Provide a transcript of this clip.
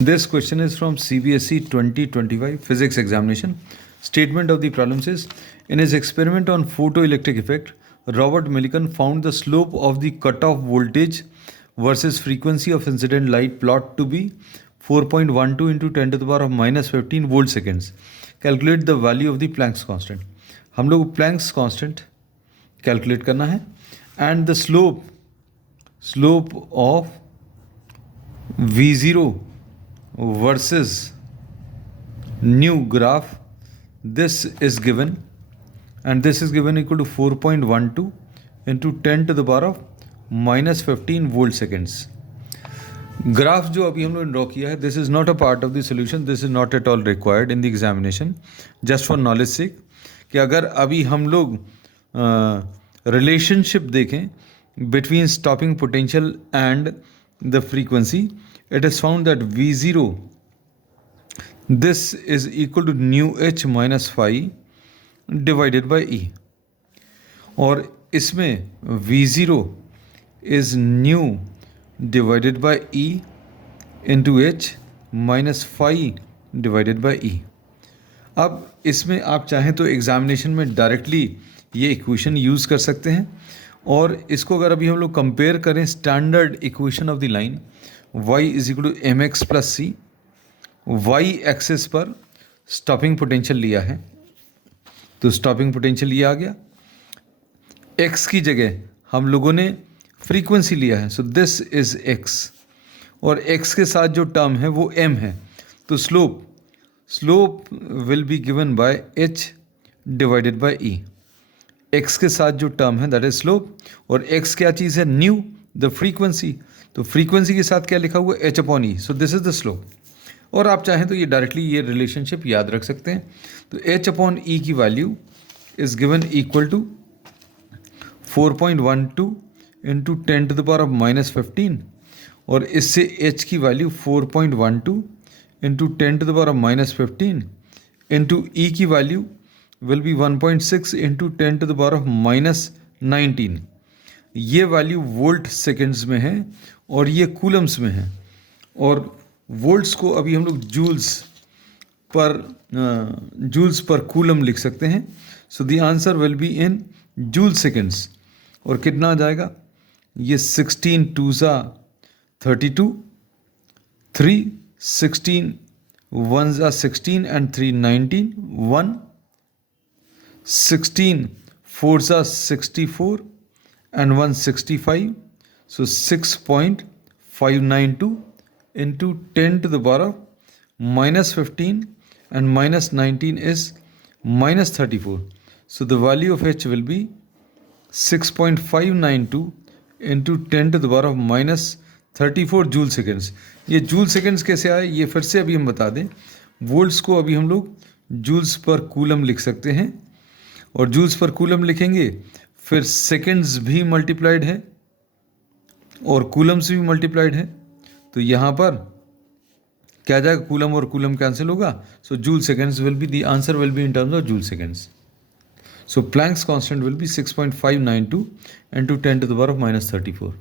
This question is from CBSE 2025 physics examination. Statement of the problem says, in his experiment on photoelectric effect, Robert Millikan found the slope of the cutoff voltage versus frequency of incident light plot to be 4.12 into 10 to the power of minus 15 volt seconds. Calculate the value of the Planck's constant. हम लोग Planck's constant calculate करना है and the slope of V0 versus new graph, this is given, and this is given equal to 4.12 into 10 to the power of minus 15 volt seconds. Graph जो अभी हम लोग draw किया है, this is not a part of the solution, this is not at all required in the examination, just for knowledge से कि अगर अभी हम लोग रिलेशनशिप देखें between stopping potential and the frequency, it is found that V0 this is equal to nu h minus phi divided by E, और इसमें V0 is nu divided by E into h minus phi divided by E. अब इसमें आप चाहें तो examination में directly ये equation use कर सकते हैं, और इसको अगर अभी हम लोग कंपेयर करें standard equation of the line y is equal to M X plus C, Y axis पर स्टॉपिंग पोटेंशियल लिया है तो स्टॉपिंग पोटेंशियल ये आ गया, x की जगह हम लोगों ने फ्रीक्वेंसी लिया है, सो दिस इज x, और x के साथ जो टर्म है वो m है, तो slope will be given by h divided by e. x के साथ जो टर्म है दैट इज स्लोप, और x क्या चीज़ है, न्यू द फ्रीक्वेंसी, तो फ्रीक्वेंसी के साथ क्या लिखा हुआ है, h upon E, so this is the slope. और आप चाहें तो ये डायरेक्टली ये रिलेशनशिप याद रख सकते हैं, तो h अपॉन ई की value is given equal to 4.12 into 10 to the power of minus 15, और इससे h की value 4.12 into 10 to the power of minus 15 into e की value will be 1.6 into 10 to the power of minus 19. ये value volt seconds में है और ये Coulomb's में है, और वोल्ट्स को अभी हम लोग जूल्स पर कूलम लिख सकते हैं, so the answer will be in joule seconds. और कितना आ जाएगा, ये 16 2 32, 3 16 1 16 and 3 19, 1 16 4 64 and 165, so 6.592 into 10 to the power of minus 15, and minus 19 is minus 34, so the value of h will be 6.592 into 10 to the power of minus 34 joule seconds. ये joule seconds कैसे आए, ये फिर से अभी हम बता दें, वोल्ट्स को अभी हम लोग जूल्स पर कूलम लिख सकते हैं, और जूल्स पर कूलम लिखेंगे फिर सेकेंड्स भी मल्टीप्लाइड है और कूलम्स भी मल्टीप्लाइड है, तो यहाँ पर क्या जाएगा, कूलम और कूलम कैंसिल होगा, so joule seconds will be the answer will be in terms of joule seconds. So Planck's constant will be 6.592 into 10 to the power of minus 34.